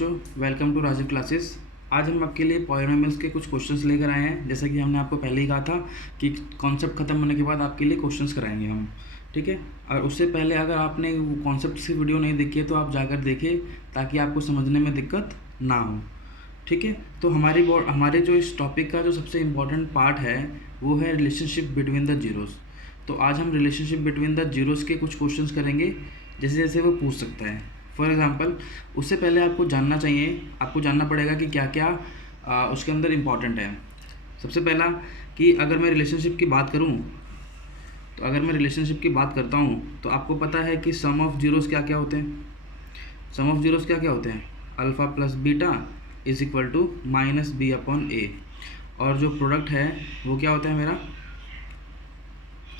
बच्चों, welcome to Rajiv classes. आज हम आपके लिए पॉलिनोमियल्स के कुछ क्वेश्चंस लेकर आए हैं। जैसा कि हमने आपको पहले ही कहा था कि कॉन्सेप्ट ख़त्म होने के बाद आपके लिए क्वेश्चंस कराएंगे हम, ठीक है। और उससे पहले अगर आपने वो कॉन्सेप्ट की वीडियो नहीं देखी है तो आप जाकर देखें ताकि आपको समझने में दिक्कत ना हो, ठीक है। तो हमारे जो इस टॉपिक का जो सबसे इम्पोर्टेंट पार्ट है वो है रिलेशनशिप बिटवीन द जीरोज़। तो आज हम रिलेशनशिप बिटवीन द जीरोज़ के कुछ क्वेश्चंस करेंगे जैसे जैसे वो पूछ सकता है। फॉर एग्ज़ाम्पल, उससे पहले आपको जानना पड़ेगा कि क्या क्या उसके अंदर इम्पॉर्टेंट है। सबसे पहला कि अगर मैं रिलेशनशिप की बात करूं, तो अगर मैं रिलेशनशिप की बात करता हूं तो आपको पता है कि सम ऑफ जीरोज़ क्या क्या होते हैं। सम ऑफ जीरोज़ क्या क्या होते हैं? Alpha plus beta is equal to minus b upon a. और जो प्रोडक्ट है वो क्या होता है मेरा?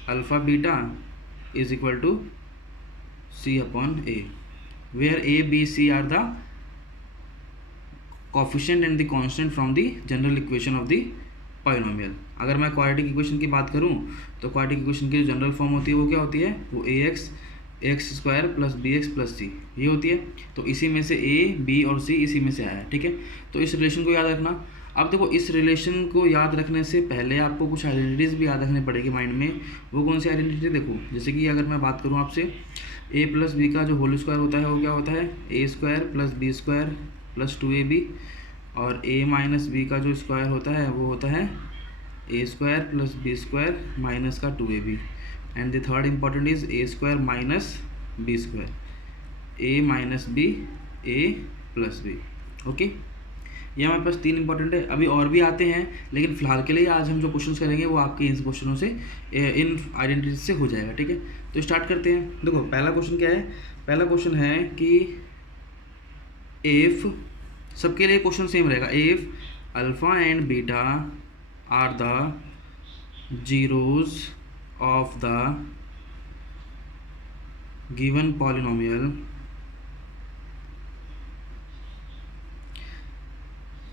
Alpha beta is equal to c upon a, where a, b, c are the coefficient and the constant from the general equation of the polynomial। अगर मैं क्वाड्रेटिक इक्वेशन की बात करूं तो क्वाड्रेटिक इक्वेशन की जो जनरल फॉर्म होती है वो क्या होती है? वो x square plus b x plus c ये होती है। तो इसी में से ए, बी और सी इसी में से आया है, ठीक है। तो इस रिलेशन को याद रखना। अब देखो, इस रिलेशन को याद रखने से पहले आपको कुछ आइडेंटिटीज़ भी याद रखनी पड़ेगी माइंड में। वो कौन सी आइडेंटिटी? देखो, जैसे कि अगर मैं बात करूँ आपसे, ए प्लस बी का जो होल स्क्वायर होता है वो क्या होता है? A square plus b square plus 2ab। और ए माइनस बी का जो स्क्वायर होता है वो होता है a square plus b square minus का 2ab। And the third important is a square minus b square, a minus b, a plus b. Okay, ये हमारे पास तीन इंपॉर्टेंट है। अभी और भी आते हैं, लेकिन फिलहाल के लिए आज हम जो क्वेश्चंस करेंगे वो आपके इन क्वेश्चनों से, इन आइडेंटिटी से हो जाएगा, ठीक है। तो स्टार्ट करते हैं। देखो, पहला क्वेश्चन क्या है? पहला क्वेश्चन है कि इफ, सबके लिए क्वेश्चन सेम रहेगा, if alpha and beta are the zeros of the given polynomial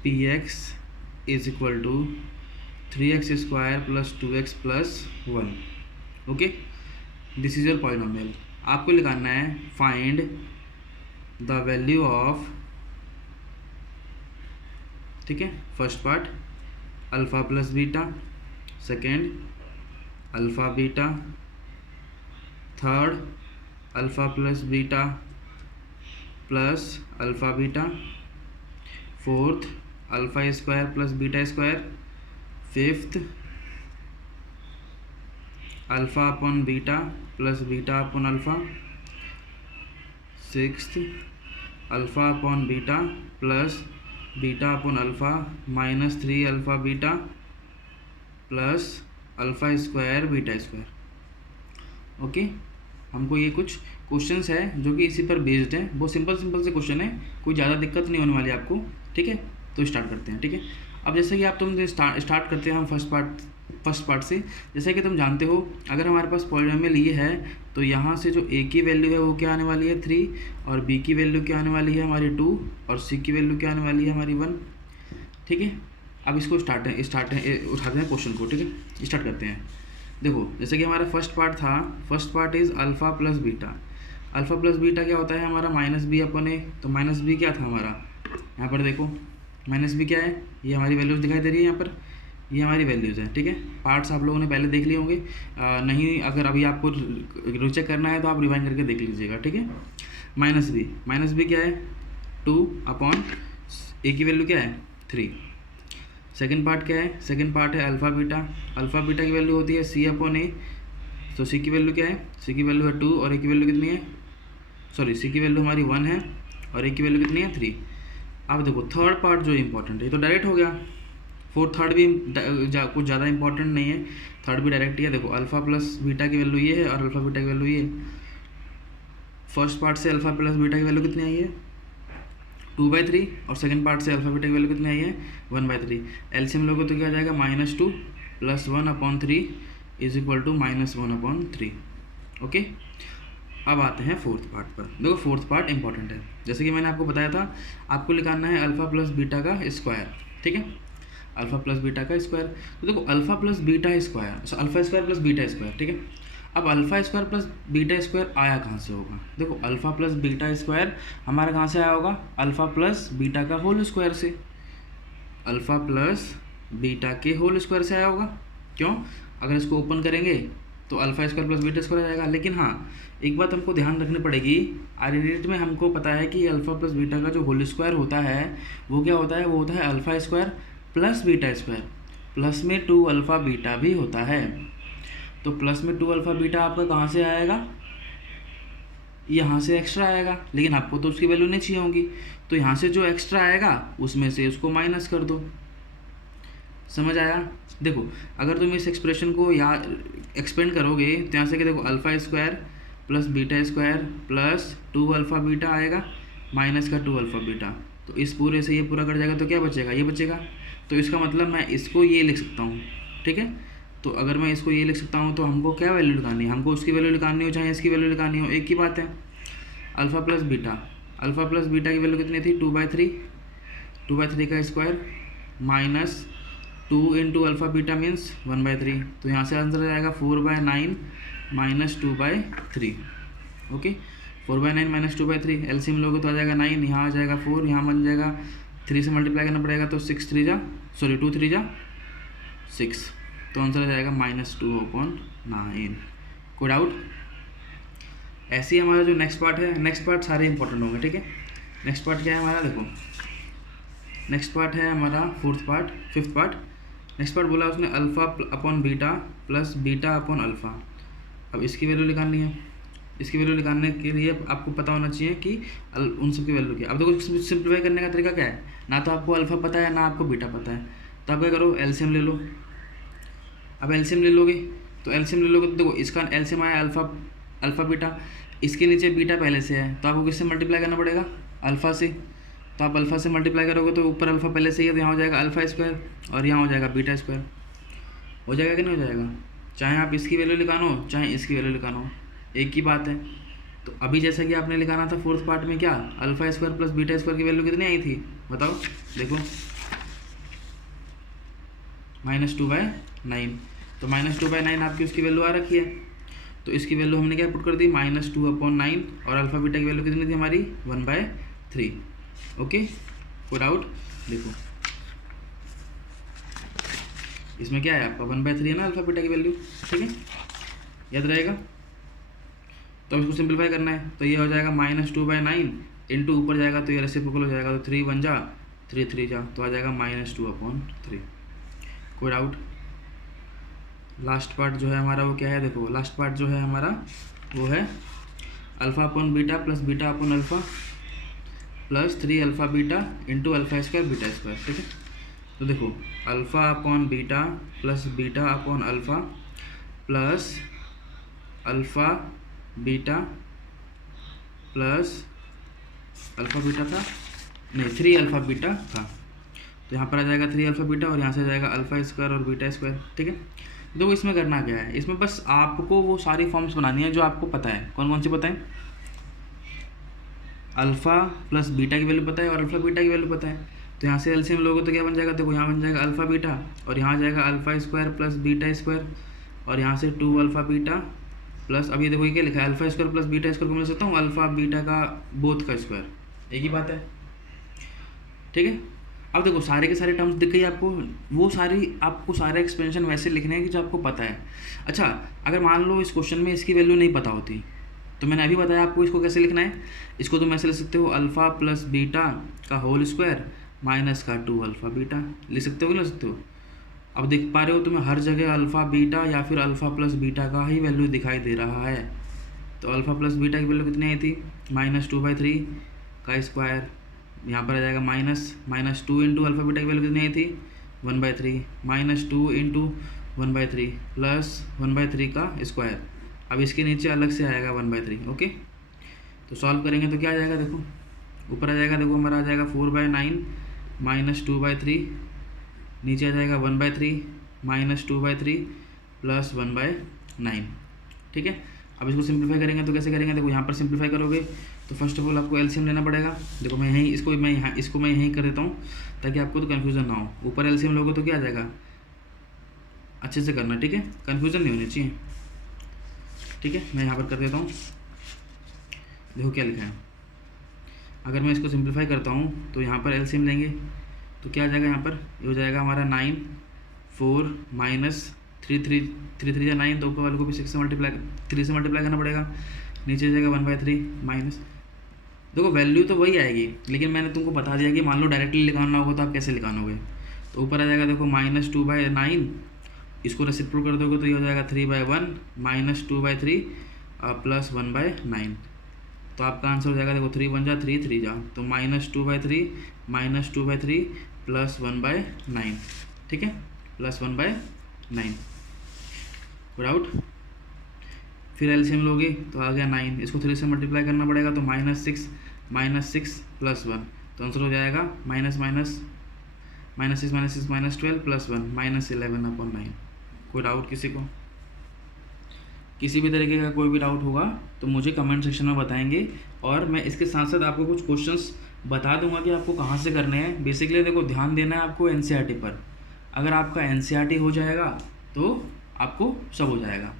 px is equal to 3x square plus 2x plus 1। Okay, this is your polynomial. आपको निकालना है फाइंड द वैल्यू ऑफ, ठीक है, first part alpha plus beta, second alpha beta, third alpha plus beta plus alpha beta, fourth alpha square plus beta square, fifth alpha upon beta plus beta upon alpha, sixth alpha upon beta plus beta upon alpha minus 3 alpha beta plus alpha square beta square. Okay, हमको ये कुछ questions है जो कि इसी पर based है। बहुत सिंपल से क्वेश्चन है, कोई ज़्यादा दिक्कत नहीं होने वाली आपको, ठीक है। तो स्टार्ट करते हैं, ठीक है। अब जैसे कि आप स्टार्ट करते हैं हम फर्स्ट पार्ट से। जैसे कि तुम जानते हो, अगर हमारे पास पॉलिनोमियल ये है तो यहाँ से जो ए की वैल्यू है वो क्या आने वाली है? 3, और बी की वैल्यू क्या आने वाली है? हमारी 2, और सी की वैल्यू क्या आने वाली है? हमारी 1, ठीक है। अब इसको उठाते हैं क्वेश्चन को, ठीक है। स्टार्ट करते हैं। देखो, जैसे कि हमारा फर्स्ट पार्ट था, first part is alpha plus beta. Alpha plus beta क्या होता है हमारा? माइनस बी अपॉन ए। तो माइनस बी क्या था हमारा? यहाँ पर देखो, माइनस बी क्या है? ये हमारी वैल्यूज़ दिखाई दे रही है यहाँ पर, ये हमारी वैल्यूज़ हैं, ठीक है। पार्ट्स आप लोगों ने पहले देख लिए होंगे, नहीं अगर अभी आपको रीचेक करना है तो आप रिवाइंड करके देख लीजिएगा, ठीक है। माइनस बी क्या है? 2 अपॉन ए की वैल्यू क्या है? 3। सेकेंड पार्ट क्या है? सेकेंड पार्ट है अल्फ़ा बीटा की वैल्यू होती है सी अपॉन ए। तो सी की वैल्यू क्या है? सी की वैल्यू है 2 और ए की वैल्यू कितनी है? सॉरी, सी की वैल्यू हमारी 1 है और ए की वैल्यू कितनी है? 3। अब देखो, थर्ड पार्ट जो इम्पोर्टेंट है तो डायरेक्ट हो गया। थर्ड भी कुछ ज़्यादा इंपॉर्टेंट नहीं है, थर्ड भी डायरेक्ट ही है। देखो, अल्फ़ा प्लस बीटा की वैल्यू ये है और अल्फ़ा बीटा की वैल्यू ये है। फर्स्ट पार्ट से अल्फ़ा प्लस बीटा की वैल्यू कितनी आई है? 2/3, और सेकंड पार्ट से अल्फ़ा बीटा की वैल्यू कितनी आई है? 1/3। एलसीएम लोगे तो क्या आ जाएगा? -2 + 1/3 इज इक्वल टू -1/3। ओके, अब आते हैं फोर्थ पार्ट पर। देखो, फोर्थ पार्ट इंपॉर्टेंट है। जैसे कि मैंने आपको बताया था, आपको निकालना है अल्फ़ा प्लस बीटा का स्क्वायर, ठीक है। अल्फ़ा प्लस बीटा का स्क्वायर। तो देखो, alpha plus beta square, alpha square plus beta square, ठीक है। अब alpha square plus beta square आया कहाँ से होगा? देखो अल्फ़ा प्लस बीटा स्क्वायर हमारा कहाँ से आया होगा? अल्फ़ा प्लस बीटा का होल स्क्वायर से, अल्फ़ा प्लस बीटा के होल स्क्वायर से आया होगा। क्यों? अगर इसको ओपन करेंगे तो alpha square plus beta square आ जाएगा। लेकिन हाँ, एक बात हमको ध्यान रखनी पड़ेगी, आर्डिनेट में हमको पता है कि अल्फ़ा प्लस बीटा का जो होल स्क्वायर होता है वो क्या होता है? वो होता है alpha square plus beta square, plus में 2 अल्फ़ा बीटा भी होता है। तो प्लस में 2 अल्फ़ा बीटा आपका कहाँ से आएगा? यहाँ से एक्स्ट्रा आएगा, लेकिन आपको तो उसकी वैल्यू नहीं चाहिए होगी, तो यहाँ से जो एक्स्ट्रा आएगा उसमें से उसको माइनस कर दो। समझ आया? देखो अगर तुम इस एक्सप्रेशन को याद एक्सपेंड करोगे तो यहाँ से कि देखो alpha square plus beta square plus 2 alpha beta आएगा माइनस का 2 अल्फ़ा बीटा, तो इस पूरे से ये पूरा कट जाएगा तो क्या बचेगा? ये बचेगा। तो इसका मतलब मैं इसको ये लिख सकता हूँ, ठीक है। तो अगर मैं इसको ये लिख सकता हूँ तो हमको क्या वैल्यू निकालनी है? हमको उसकी वैल्यू निकालनी हो चाहे इसकी वैल्यू निकालनी हो, एक ही बात है। अल्फ़ा प्लस बीटा की वैल्यू कितनी थी? 2/3, 2/3 का square minus 2 into alpha beta means 1/3, तो यहाँ से आंसर आ जाएगा 4/9 माइनस 2/3। ओके, 4/9 माइनस 2/3 एलसीएम लोगे तो आ जाएगा 9, यहाँ आ जाएगा 4, यहाँ बन जाएगा 3 से मल्टीप्लाई करना पड़ेगा तो 2 3 जा 6, तो आंसर आ जाएगा -2/9। कोई डाउट? ऐसे ही हमारा जो नेक्स्ट पार्ट है, नेक्स्ट पार्ट सारे इंपॉर्टेंट होंगे, ठीक है। नेक्स्ट पार्ट क्या है हमारा? देखो नेक्स्ट पार्ट है हमारा फिफ्थ पार्ट। नेक्स्ट पार्ट बोला उसने alpha upon beta plus beta upon alpha. अब इसकी वैल्यू निकालनी है। इसकी वैल्यू निकालने के लिए आपको पता होना चाहिए कि उन सब की वैल्यू क्या। अब देखो सिंप्लीफाई करने का तरीका क्या है, ना तो आपको अल्फ़ा पता है ना आपको बीटा पता है, तो आप क्या करो? एलसीएम ले लो। अब एलसीएम ले लोगे तो देखो इसका एलसीएम आया अल्फ़ा बीटा, इसके नीचे बीटा पहले से है तो आपको किससे मल्टीप्लाई करना पड़ेगा? अल्फ़ा से। तो आप अल्फ़ा से मल्टीप्लाई करोगे तो ऊपर अल्फ़ा पहले से ही है तो यहाँ हो जाएगा अल्फ़ा स्क्वायर और यहाँ हो जाएगा बीटा स्क्वायर। हो जाएगा कि नहीं हो जाएगा? चाहे आप इसकी वैल्यू लिखानो चाहे इसकी वैल्यू लिखानो, एक ही बात है। तो अभी जैसा कि आपने लिखाना था फोर्थ पार्ट में, क्या alpha square plus beta square की वैल्यू कितनी आई थी बताओ? देखो -2/9, तो -2/9 आपकी उसकी वैल्यू आ रखी है, तो इसकी वैल्यू हमने क्या पुट कर दी? -2/9 और अल्फ़ा बीटा की वैल्यू कितनी थी हमारी? 1/3। ओके, कोई डाउट? देखो इसमें क्या है आपका 1/3 है ना अल्फ़ा बीटा की वैल्यू, ठीक है, याद रहेगा। तो अब इसको सिंप्लीफाई करना है तो ये हो जाएगा -2/9 इंटू ऊपर जाएगा तो ये रेसिप्रोकल हो जाएगा, तो 3 1 जा 3 3 जा, तो आ जाएगा -2/3। कोई डाउट? लास्ट पार्ट जो है हमारा वो क्या है? देखो लास्ट पार्ट जो है हमारा वो है alpha upon beta plus beta upon alpha plus 3 alpha beta into alpha square beta square, ठीक है। तो देखो alpha upon beta plus beta upon alpha plus alpha beta plus alpha beta था नहीं 3 अल्फ़ा बीटा था, तो यहाँ पर आ जाएगा 3 अल्फ़ा बीटा और यहाँ से आ जाएगा अल्फ़ा स्क्वायर और बीटा स्क्वायर, ठीक है। देखो इसमें करना क्या है, इसमें बस आपको वो सारी फॉर्म्स बनानी है जो आपको पता है। कौन कौन सी पता है? अल्फ़ा प्लस बीटा की वैल्यू पता है और अल्फ़ा बीटा की वैल्यू पता है, तो यहाँ से एलसीएम लोगे तो क्या बन जाएगा? देखो यहाँ बन जाएगा अल्फ़ा बीटा और यहाँ आ जाएगा alpha square plus beta square और यहाँ से 2 अल्फ़ा बीटा प्लस, अब ये देखो ये क्या लिखा है? Alpha square plus beta square को मैं सकता हूँ अल्फ़ा बीटा का बोथ का स्क्वायर, एक ही बात है, ठीक है। अब देखो सारे के सारे टर्म्स दिख गई आपको, वो सारी आपको सारे एक्सपेंशन वैसे लिखने हैं कि जो आपको पता है। अच्छा अगर मान लो इस क्वेश्चन में इसकी वैल्यू नहीं पता होती तो मैंने अभी बताया आपको इसको कैसे लिखना है। इसको तुम ऐसे लिख सकते हो अल्फ़ा प्लस बीटा का होल स्क्वायर माइनस का 2 अल्फ़ा बीटा, लिख सकते हो कि लिख सकते हो? अब देख पा रहे हो तुम्हें हर जगह अल्फ़ा बीटा या फिर अल्फ़ा प्लस बीटा का ही वैल्यू दिखाई दे रहा है। तो अल्फ़ा प्लस बीटा की वैल्यू कितनी आई थी? -2/3 का स्क्वायर, यहाँ पर आ जाएगा -2 इंटू अल्फ़ा बीटा की वैल्यू कितनी आई थी? 1/3 -2 इंटू 1/3 प्लस 1/3 का स्क्वायर, अब इसके नीचे अलग से आएगा 1/3। ओके, तो सॉल्व करेंगे तो क्या आ जाएगा? देखो ऊपर आ जाएगा, देखो हमारा आ जाएगा 4/9 -2/3, नीचे आ जाएगा 1/3 -2/3 प्लस 1/9, ठीक है। अब इसको सिंप्लीफाई करेंगे तो कैसे करेंगे? देखो यहाँ पर सिंप्लीफाई करोगे तो फर्स्ट ऑफ ऑल आपको एलसीएम लेना पड़ेगा। देखो मैं यहीं इसको मैं यहीं कर देता हूँ ताकि आपको तो कन्फ्यूज़न ना हो। ऊपर एलसीएम लोगे तो क्या आ जाएगा? अच्छे से करना, ठीक है, कन्फ्यूज़न नहीं होनी चाहिए। ठीक है, मैं यहाँ पर कर देता हूँ। देखो क्या लिखा है, अगर मैं इसको सिंप्लीफाई करता हूँ तो यहाँ पर एलसीएम लेंगे तो क्या आ जाएगा, यहाँ पर ये हो जाएगा हमारा 9 4 माइनस 3 3 3 3 या 9, तो ऊपर वाले को भी 3 से मल्टीप्लाई करना पड़ेगा, नीचे जाएगा 1/3 माइनस। देखो वैल्यू तो वही आएगी, लेकिन मैंने तुमको बता दिया कि मान लो डायरेक्टली लिखाना होगा तो आप कैसे लिखानोगे। तो ऊपर आ जाएगा देखो -2/9, इसको रेसिप्रोकल कर दोगे तो ये हो जाएगा 3/1 -2/3 प्लस 1/9। तो आपका आंसर हो जाएगा देखो 3 1 जा 3 3 जा, तो -2/3 प्लस 1/9, ठीक है, प्लस 1/9। डाउट, फिर एलसीएम लोगे तो आ गया 9, इसको 3 से मल्टीप्लाई करना पड़ेगा तो -6 प्लस 1, तो आंसर हो जाएगा -6 -6 प्लस 1 -11/9। कोई डाउट किसी को? किसी भी तरीके का कोई भी डाउट होगा तो मुझे कमेंट सेक्शन में बताएंगे, और मैं इसके साथ साथ आपको कुछ क्वेश्चंस बता दूंगा कि आपको कहाँ से करने हैं। बेसिकली देखो ध्यान देना है आपको एनसीईआरटी पर, अगर आपका एनसीईआरटी हो जाएगा तो आपको सब हो जाएगा।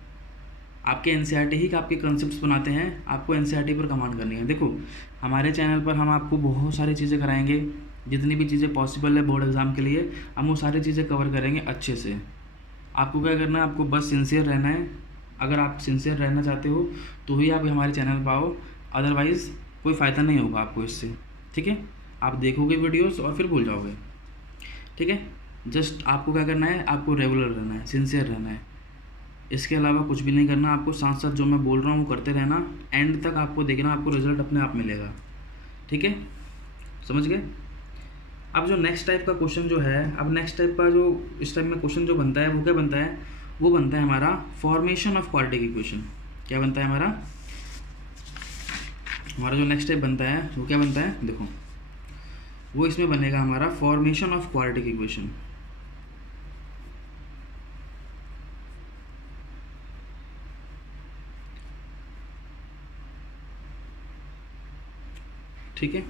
आपके एनसीईआरटी ही आपके कॉन्सेप्ट्स बनाते हैं, आपको एनसीईआरटी पर कमांड करनी है। देखो हमारे चैनल पर हम आपको बहुत सारी चीज़ें कराएंगे, जितनी भी चीज़ें पॉसिबल है बोर्ड एग्ज़ाम के लिए हम वो सारी चीज़ें कवर करेंगे अच्छे से। आपको क्या करना है, आपको बस सिंसियर रहना है। अगर आप सिंसियर रहना चाहते हो तो ही आप हमारे चैनल पर आओ, अदरवाइज़ कोई फ़ायदा नहीं होगा आपको इससे, ठीक है। आप देखोगे वीडियोस और फिर भूल जाओगे, ठीक है। जस्ट आपको क्या करना है, आपको रेगुलर रहना है, सिंसियर रहना है, इसके अलावा कुछ भी नहीं करना। आपको साथ साथ जो मैं बोल रहा हूँ वो करते रहना, एंड तक आपको देखना, आपको रिजल्ट अपने आप मिलेगा, ठीक है, समझ गए। अब जो नेक्स्ट टाइप का क्वेश्चन जो है, अब नेक्स्ट टाइप का जो इस टाइप में क्वेश्चन जो बनता है वो क्या बनता है, वो बनता है हमारा फॉर्मेशन ऑफ क्वाड्रेटिक इक्वेशन। क्या बनता है हमारा जो नेक्स्ट टाइप बनता है वो क्या बनता है, देखो वो इसमें बनेगा हमारा फॉर्मेशन ऑफ क्वाड्रेटिक इक्वेशन। ठीक है,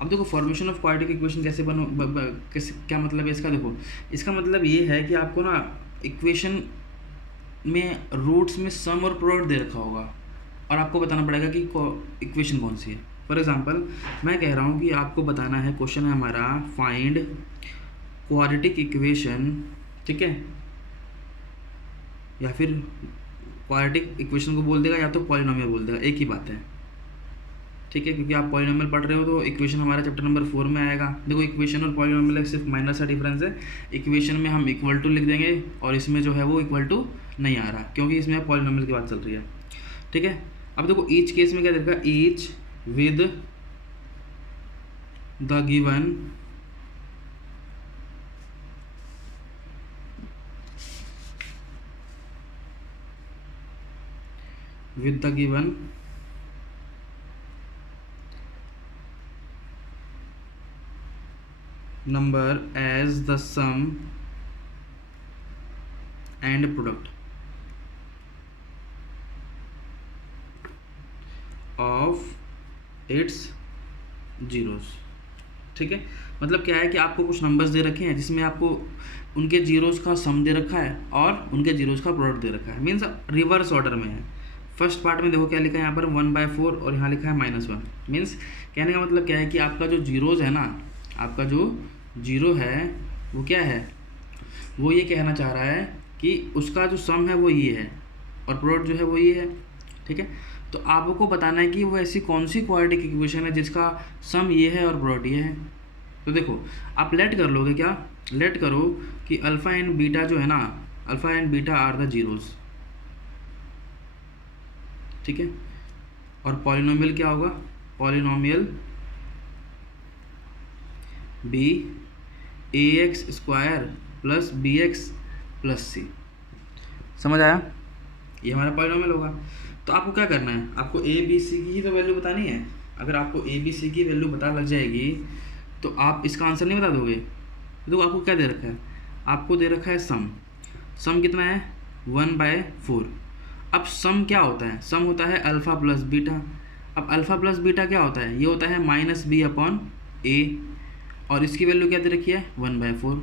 अब देखो फॉर्मेशन ऑफ क्वाड्रेटिक इक्वेशन कैसे कैसे, क्या मतलब है इसका, देखो इसका मतलब ये है कि आपको ना इक्वेशन में रूट्स में सम और प्रोडक्ट दे रखा होगा और आपको बताना पड़ेगा कि इक्वेशन कौन सी है। फॉर एग्जांपल मैं कह रहा हूँ कि आपको बताना है, क्वेश्चन है हमारा फाइंड क्वाड्रेटिक इक्वेशन, ठीक है, या फिर क्वाड्रेटिक इक्वेशन को बोल देगा या तो पॉलिनोमियल बोल देगा, एक ही बात है, ठीक है, क्योंकि आप पॉलिनोमियल पढ़ रहे हो तो इक्वेशन हमारा चैप्टर नंबर 4 में आएगा। देखो इक्वेशन और पॉलिनोमियल सिर्फ माइनर सा डिफरेंस है, इक्वेशन में हम इक्वल टू लिख देंगे और इसमें जो है वो इक्वल टू नहीं आ रहा, क्योंकि इसमें पॉलिनोमियल की बात चल रही है, ठीक है। अब देखो ईच केस में क्या देखा, each with the given number as the sum and product of its zeros, ठीक है। मतलब क्या है कि आपको कुछ नंबर्स दे रखे हैं जिसमें आपको उनके जीरोस का सम दे रखा है और उनके जीरोस का प्रोडक्ट दे रखा है, मीन्स रिवर्स ऑर्डर में है। फर्स्ट पार्ट में देखो क्या लिखा है यहाँ पर 1/4 और यहाँ लिखा है -1, मीन्स कहने का मतलब क्या है कि आपका जो जीरोस है ना, आपका जो जीरो है वो क्या है, वो ये कहना चाह रहा है कि उसका जो सम है वो ये है और प्रोडक्ट जो है वो ये है, ठीक है। तो आपको बताना है कि वो ऐसी कौन सी क्वाड्रेटिक इक्वेशन है जिसका सम ये है और प्रोडक्ट ये है। तो देखो आप लेट कर लोगे, क्या लेट करो कि अल्फ़ा एंड बीटा जो है ना, alpha and beta are the zeros, ठीक है। और पॉलिनोमियल क्या होगा, polynomial be ax² plus bx plus c, समझ आया, ये हमारा पॉलिनोमियल होगा। तो आपको क्या करना है, आपको a b c की ही तो वैल्यू बतानी है। अगर आपको a b c की वैल्यू पता लग जाएगी तो आप इसका आंसर नहीं बता दोगे। तो आपको क्या दे रखा है, आपको दे रखा है सम कितना है 1/4। अब सम क्या होता है, सम होता है अल्फ़ा प्लस बीटा। अब अल्फ़ा प्लस बीटा क्या होता है, ये होता है -b/a और इसकी वैल्यू क्या दे रखी है 1/4।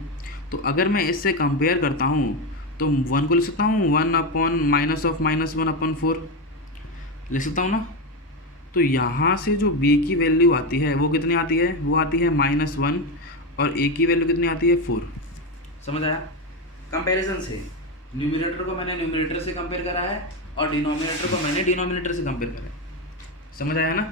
तो अगर मैं इससे कंपेयर करता हूँ तो 1 को लिख सकता हूँ 1/-1/4, लिख सकता हूँ ना। तो यहाँ से जो b की वैल्यू आती है वो कितनी आती है, वो आती है -1 और a की वैल्यू कितनी आती है 4। समझ आया? कंपैरिजन से न्यूमरेटर को मैंने न्यूमरेटर से कंपेयर करा है और डिनोमिनेटर को मैंने डिनोमिनेटर से कंपेयर करा है। समझ आया ना?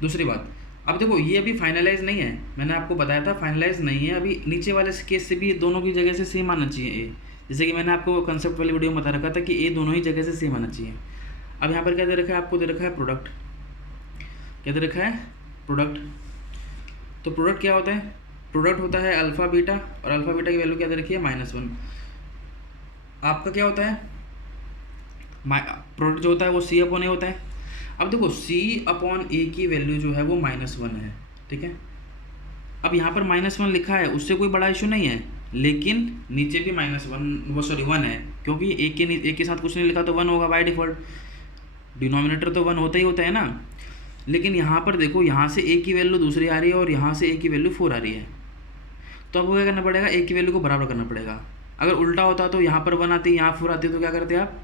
दूसरी बात, अब देखो ये अभी फाइनलाइज नहीं है, मैंने आपको बताया था फाइनलाइज नहीं है अभी। नीचे वाले केस से भी दोनों की जगह से सेम आना चाहिए ए, जैसे कि मैंने आपको कंसेप्ट वाली वीडियो में बता रखा था कि ए दोनों ही जगह से सेम आना चाहिए। अब यहाँ पर क्या दे रखा है आपको, दे रखा है प्रोडक्ट। क्या दे रखा है? प्रोडक्ट। तो प्रोडक्ट क्या होता है? प्रोडक्ट होता है अल्फ़ा बीटा, और अल्फ़ा बीटा की वैल्यू क्या दे रखी है -1। आपका क्या होता है? प्रोडक्ट जो होता है वो C/A होता है। अब देखो C/A की वैल्यू जो है वो -1 है, ठीक है। अब यहाँ पर -1 लिखा है, उससे कोई बड़ा इशू नहीं है, लेकिन नीचे भी -1 है, क्योंकि एक के साथ कुछ नहीं लिखा तो 1 होगा बाय डिफ़ॉल्ट। डिनोमिनेटर तो 1 होता ही होता है ना। लेकिन यहाँ पर देखो, यहाँ से a की वैल्यू दूसरी आ रही है और यहाँ से a की वैल्यू 4 आ रही है, तो आपको क्या करना पड़ेगा? a की वैल्यू को बराबर करना पड़ेगा। अगर उल्टा होता तो यहाँ पर 1 आती, यहाँ 4 आती, तो क्या करते आप?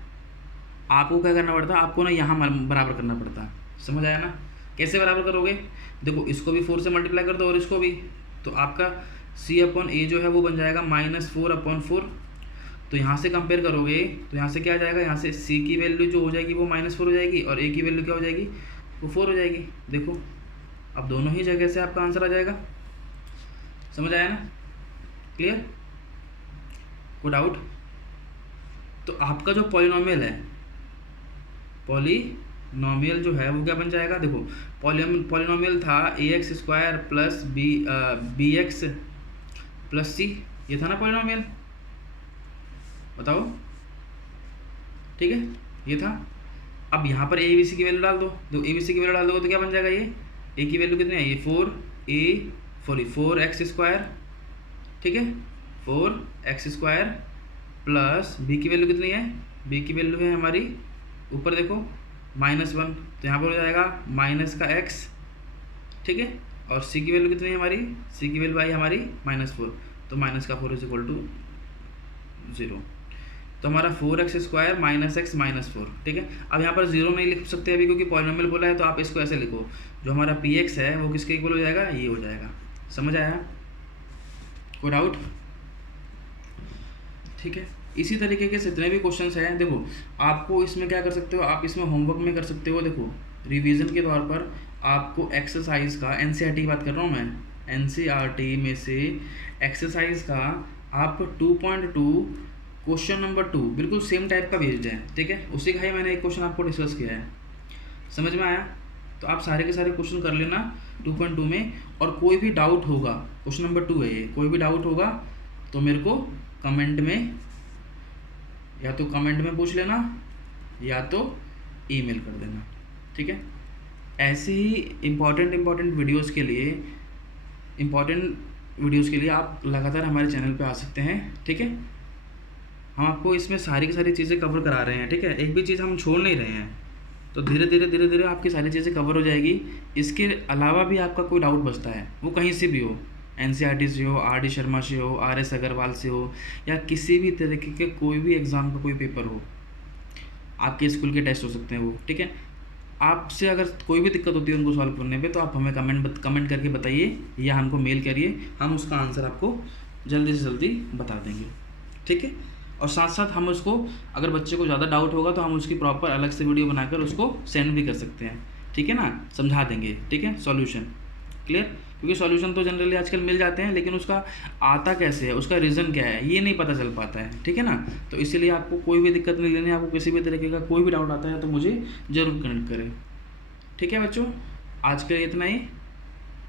आपको क्या करना पड़ता? आपको ना यहाँ बराबर करना पड़ता। समझ आया ना? कैसे बराबर करोगे? देखो, इसको भी 4 से मल्टीप्लाई कर दो और इसको भी, तो आपका C/A जो है वो बन जाएगा -4/4। तो यहाँ से कंपेयर करोगे तो यहाँ से क्या आ जाएगा? यहाँ से C की वैल्यू जो हो जाएगी वो -4 हो जाएगी और A की वैल्यू क्या हो जाएगी? वो 4 हो जाएगी। देखो, अब दोनों ही जगह से आपका आंसर आ जाएगा। समझ आया ना? क्लियर? कोई डाउट? तो आपका जो पॉलिनोमियल है, पॉलिनोमियल जो है वो क्या बन जाएगा? देखो, पॉलिनोमियल था ax² plus bx plus c, ये था ना पॉलिनोमियल, बताओ, ठीक है, ये था। अब यहाँ पर a b c की वैल्यू डाल दो, a b c की वैल्यू डाल दो तो क्या बन जाएगा? ये a की वैल्यू कितनी है? ये 4x², ठीक है, 4x² प्लस b की वैल्यू कितनी है? b की वैल्यू है हमारी, ऊपर देखो, -1, तो यहाँ पर हो जाएगा -x, ठीक है, और c की वैल्यू कितनी है हमारी? c की वैल्यू आई हमारी -4, तो -4 = 0। तो हमारा 4x² - x -4, ठीक है। अब यहाँ पर 0 नहीं लिख सकते अभी, क्योंकि पॉलिनोमियल बोला है, तो आप इसको ऐसे लिखो, जो हमारा px है वो किसके इक्वल हो जाएगा? ये हो जाएगा। समझ आया? कोई डाउट? ठीक है। इसी तरीके के जितने भी क्वेश्चंस हैं, देखो आपको इसमें क्या कर सकते हो, आप इसमें होमवर्क में कर सकते हो। देखो, रिवीजन के तौर पर आपको एक्सरसाइज का, NCERT की बात कर रहा हूँ मैं, NCERT में से एक्सरसाइज का आप 2.2 क्वेश्चन नंबर 2 बिल्कुल सेम टाइप का भेज दें, ठीक है। उसी का ही मैंने एक क्वेश्चन आपको डिस्कस किया है। समझ में आया? तो आप सारे के सारे क्वेश्चन कर लेना 2.2 में, और कोई भी डाउट होगा, क्वेश्चन नंबर 2 है ये, कोई भी डाउट होगा तो मेरे को कमेंट में, या तो कमेंट में पूछ लेना या तो ईमेल कर देना, ठीक है। ऐसे ही इम्पॉर्टेंट वीडियोस के लिए आप लगातार हमारे चैनल पे आ सकते हैं, ठीक है। हम आपको इसमें सारी की सारी चीज़ें कवर करा रहे हैं, ठीक है। एक भी चीज़ हम छोड़ नहीं रहे हैं, तो धीरे धीरे आपकी सारी चीज़ें कवर हो जाएगी। इसके अलावा भी आपका कोई डाउट बचता है, वो कहीं से भी हो, NCERT से हो, RD शर्मा से हो, RS अग्रवाल से हो, या किसी भी तरीके के कोई भी एग्ज़ाम का कोई पेपर हो, आपके स्कूल के टेस्ट हो सकते हैं वो, ठीक है। आपसे अगर कोई भी दिक्कत होती है उनको सॉल्व करने पे, तो आप हमें कमेंट करके बताइए या हमको मेल करिए, हम उसका आंसर आपको जल्दी से जल्दी बता देंगे, ठीक है। और साथ साथ हम उसको, अगर बच्चे को ज़्यादा डाउट होगा तो हम उसकी प्रॉपर अलग से वीडियो बनाकर उसको सेंड भी कर सकते हैं, ठीक है ना, समझा देंगे, ठीक है। Solution clear? क्योंकि सॉल्यूशन तो जनरली आजकल मिल जाते हैं, लेकिन उसका आता कैसे है, उसका रीज़न क्या है, ये नहीं पता चल पाता है, ठीक है ना। तो इसीलिए आपको कोई भी दिक्कत नहीं लेनी, आपको किसी भी तरीके का कोई भी डाउट आता है तो मुझे ज़रूर कनेक्ट करें, ठीक है बच्चों। आज के लिए इतना ही,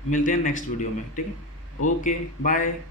मिलते हैं नेक्स्ट वीडियो में, ठीक है। Okay, bye.